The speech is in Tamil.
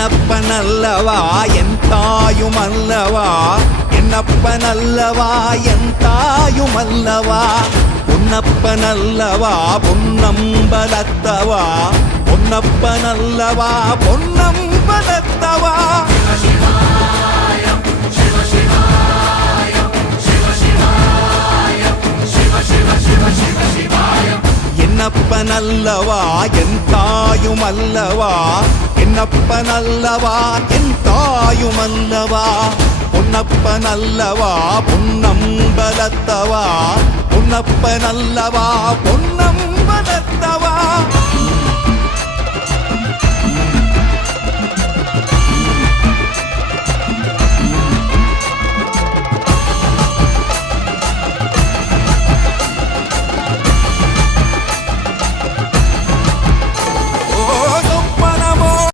என்னப்பனல்லவா என் தாயுமல்லவா, என்னப்பனல்லவா என் தாயுமல்லவா, பொன்னப்பனல்லவா பொன்னம்பலத்தவா, பொன்னப்பனல்லவா பொன்னம்பலத்தவா. என்னப்பனல்லவா என் தாயுமல்லவா, என்னப்பனல்லவா என் தாயுமல்லவா, பொன்னப்பனல்லவா பொன்னம்பலத்தவா, பொன்னப்பனல்லவா பொன்னம்பலத்தவா.